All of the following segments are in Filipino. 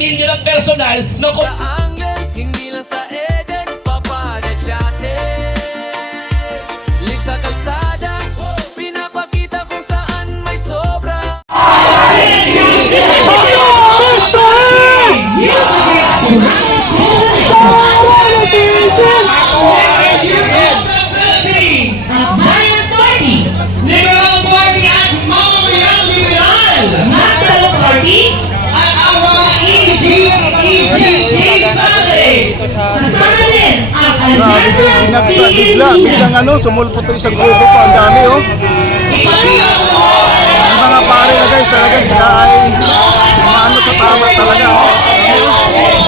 milyon ang personal na Sa Anglen, hindi lang sa Eden, papadetsate. Live sa kalsada, pinapakita kung saan may sobra. Liberal Party at Mamamayang Liberal! Natal Party at ang mga EGK families! Kasama din ang Alyansa Binagsa, biglang sumulpot yung isang grupo pa, ang dami oh. Yung mga pare na guys, talagang sila ay maano sa tama talaga oh.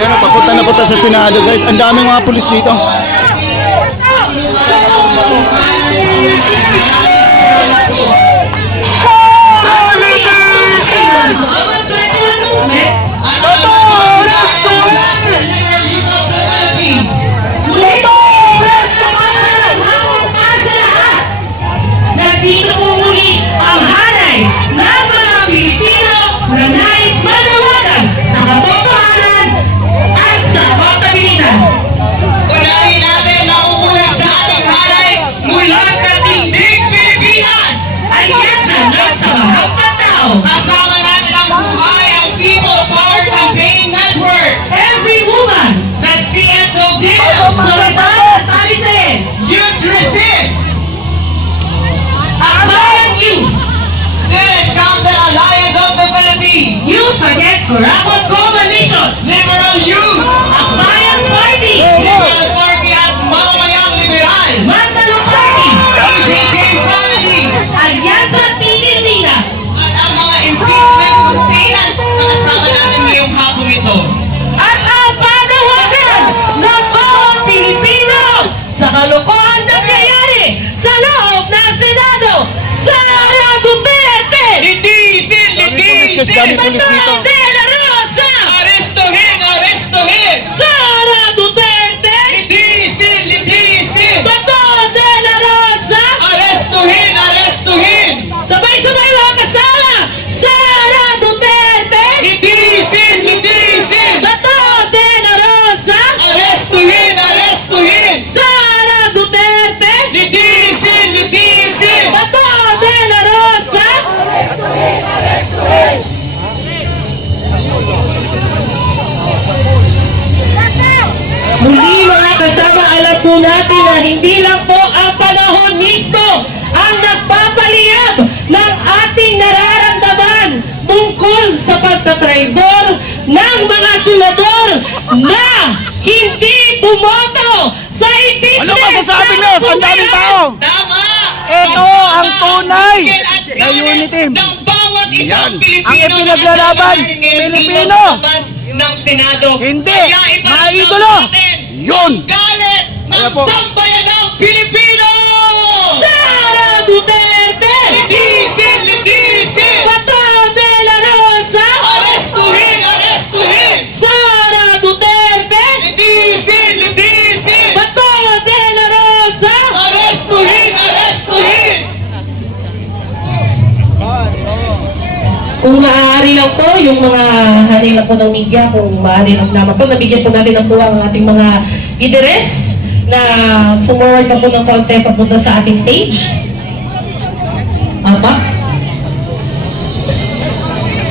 Yan, papunta na punta sa Senado guys, ang daming mga pulis dito. Nandito po muli ang hanay ng mga Pilipino na nais manawagan sa katotohanan at sa kapatabilidad. Unahin natin na umula sa ating hanay mula sa Tindig Pilipinas. Alyansa ng Samahang Pantao. Kasama natin ang buhay ang People Power Campaign Network. Every woman. The CSOD. Solidarity at Talisin. Youth Resist. Akbayan Youth. Senate Council Alliance of the Philippines. Youth Against Corruption Coalition. Liberal Youth. Akbayan Party. Liberal Party at Mamamayang Liberal. Mandalong Party. EJK Families. Alyansa Tinirina. At ang mga impeachment complainants na kasama natin ngayong hapong ito. At ang panawagan ng bawat Pilipino sa kalokohan na nangyayari sa loob ng Senado. Sara Duterte! Litisin! Dami pulis dito. Bato de la Rosa! Arestuhin! Arestuhin! Sara Duterte! Litisin! Bato de la Rosa! Arestuhin! Arestuhin! Sabay-sabay mga kasama! Sara Duterte! Litisin! Bato de la Rosa! Arestuhin! Arestuhin! Sara Duterte! Litisin! Bato de la Rosa! Muli mga kasama, alam po natin na hindi lang po ang panahon mismo ang nagpapaliyab ng ating nararamdaman tungkol sa pagtatraidor ng mga senador na hindi bumoto sa impeachment. Ano masasabi nyo? Ang daming tao. Tama! Ito ang tunay na unity. Ng bawat isang Yan. Pilipino Ang ipinaglalaban, na kasama natin Pilipino. sa labas ng Senado. Hindi. Kaya iparamdam Maidolo. natin Yun. ang galit ng Ayan po. sambayanang Pilipino! Sara Duterte! Litisin! Bato de la Rosa! Arestuhin! Arestuhin! Sara Duterte! Litisin! Bato de la Rosa! Arestuhin! Arestuhin! Kung maaari lang po, yung mga hanila po ng media, kung maaari lang naman po, nabigyan po natin ng tuwang ang ating mga leaders na forward na po ng konti papunta sa ating stage. Apa?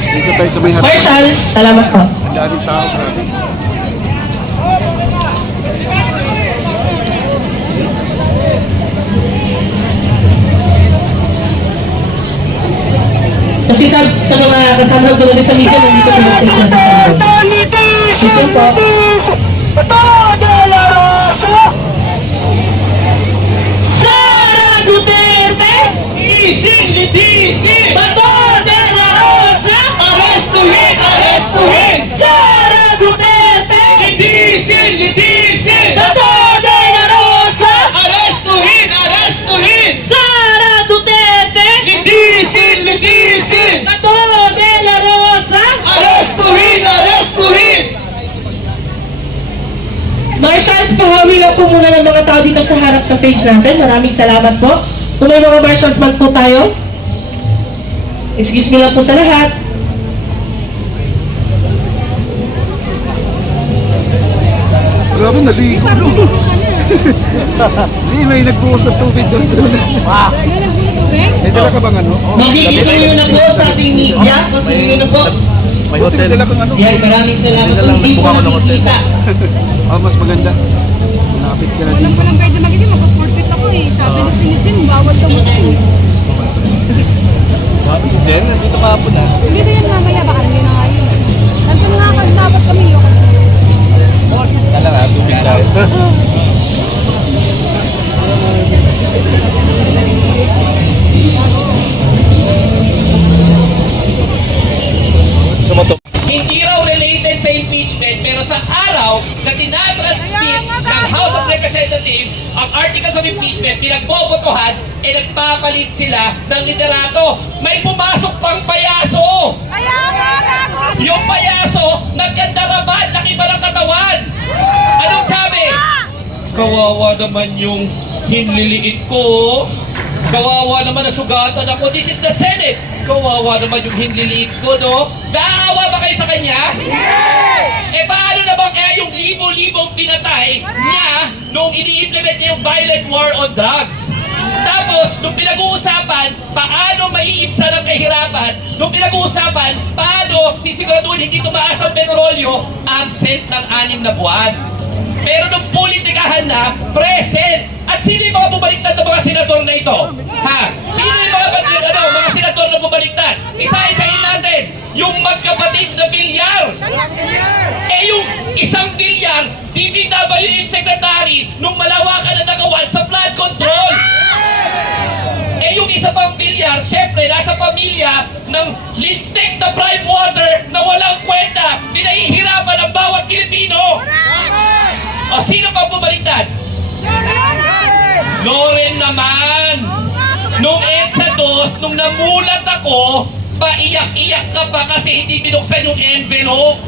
Dito tayo sa may harap. Marshals, salamat po. Ang daming tao, grabe. Kasi sa mga kasama ko natin sa media, nandito po yung stage natin sa akin. Gusto po. Sara Duterte! Litisin! Bato de la Rosa! Arestuhin! Arestuhin! Sara Duterte! Litisin! Bato de la Rosa! Arestuhin! Arestuhin! Sara Duterte! Litisin! Bato de la Rosa! Arestuhin! Arestuhin! muna ng mga tao dito sa harap sa stage natin. Maraming salamat po. Kung may mga marshals man po tayo. Excuse me lang po sa lahat. Grabe, naligo. Hindi, may nagbuhos ng tubig doon. May dala ka bang ano? Magkikisuyo na po sa ating media. Magkikisuyo na po. May hotel. May dala kang ano? Yan, maraming salamat Dala po. lang, Hindi po nagbuka ko ng hotel. nakikita. Mas maganda. Nakapit ka na Walang dito. palang pwede magiging, mag-forfeit ako eh. Sabi ni Sinisin, bawal daw mag-forfeit. Si Zen, nandito ka hapon ah. Hindi na yan mamaya, baka hindi na nga yun. Nandun nga kasi dapat kami yun. Kala nga, tubig tayo. Hindi raw related sa impeachment pero sa araw na tinatransmit ng House of Representatives ang articles of impeachment, pinagbobotohan, nagpapalit sila ng liderato. May pumasok pang payaso! Kaya nga, gago! Yung payaso, nagkandaraman, laki pa ng katawan! Anong sabi? Kawawa naman yung hinliliit ko. Kawawa naman na sugatan ako. This is the Senate. Kawawa naman yung hinliliit ko, no? Naawa ba kayo sa kanya? Eh paano naman kaya yung libo-libong pinatay niya nung ini-implement niya yung violent war on drugs? Tapos, nung pinag-uusapan, paano maiibsan ang kahirapan? Nung pinag-uusapan, paano sisiguraduhin hindi tumaas ang petrolyo, absent ng 6 na buwan. Pero nung politikahan na, present. At sino yung mga bumaliktad ng mga senador na ito? Ha? Sino yung mga senador na bumaliktad? Isa-isahin natin. Yung magkapatid na bilyar. Eh yung isang bilyar, DPWH Secretary, nung malawakan na nakawan sa flood control. Eh yung isa pang bilyar, syempre, nasa pamilya ng lintik na prime water na walang kwenta, pinahihirapan ang bawat Pilipino. O sino pang bumaliktad? Loren naman! Nung EDSA 2, nung namulat ako, paiyak-iyak ka pa kasi hindi binuksan yung envelope.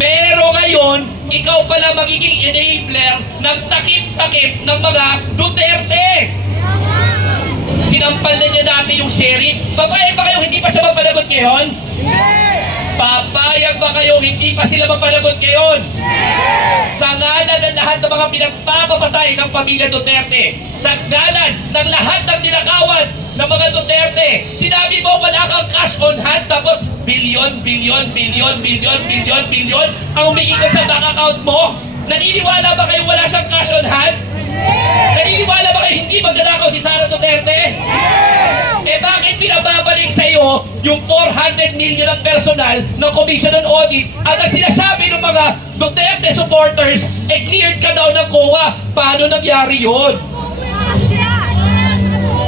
Pero ngayon, ikaw pala magiging enabler ng takip-takip ng mga Duterte. Sinampal na niya dati yung sheriff. Papayag ba kayo hindi pa siya mapanagot ngayon? Papayag ba kayo hindi pa sila mapanagot ngayon? Sa ngalan ng lahat ng mga pinagpapapatay ng pamilya Duterte, sa ngalan ng lahat ng ninakawan ng mga Duterte, sinabi mo wala kang cash on hand tapos bilyon ang umiikot sa bank account mo? Naniniwala ba kayo wala siyang cash on hand? Naniniwala ba kayo hindi magnanakaw si Sara Duterte? Eh bakit pinababalik sa iyo yung 400 million ng personal ng Commission on Audit at ang sinasabi ng mga Duterte supporters, eh cleared ka daw ng COA. Paano nangyari yun?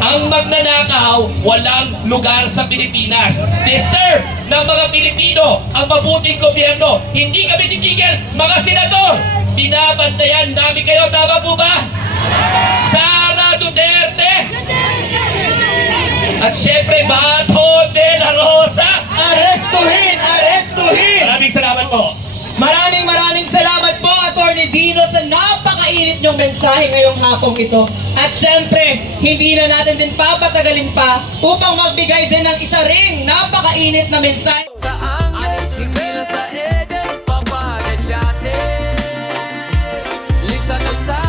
Ang magnanakaw, walang lugar sa Pilipinas. Deserve ng mga Pilipino ang mabuting gobyerno. Hindi kami titigil, mga senador. Binabantayan namin kayo, tama po ba? Sara Duterte! At syempre, Bato de la Rosa! Arestuhin! Arestuhin! Maraming salamat po. Maraming salamat po, Atty. Dino, sa napakainit niyong mensahe ngayong hapong ito. At syempre, hindi na natin din papatagalin pa upang magbigay din ng isa ring napakainit na mensahe. Sa Angeles, hindi na sa Eden, papahagat siya atin. Live sa kalsada.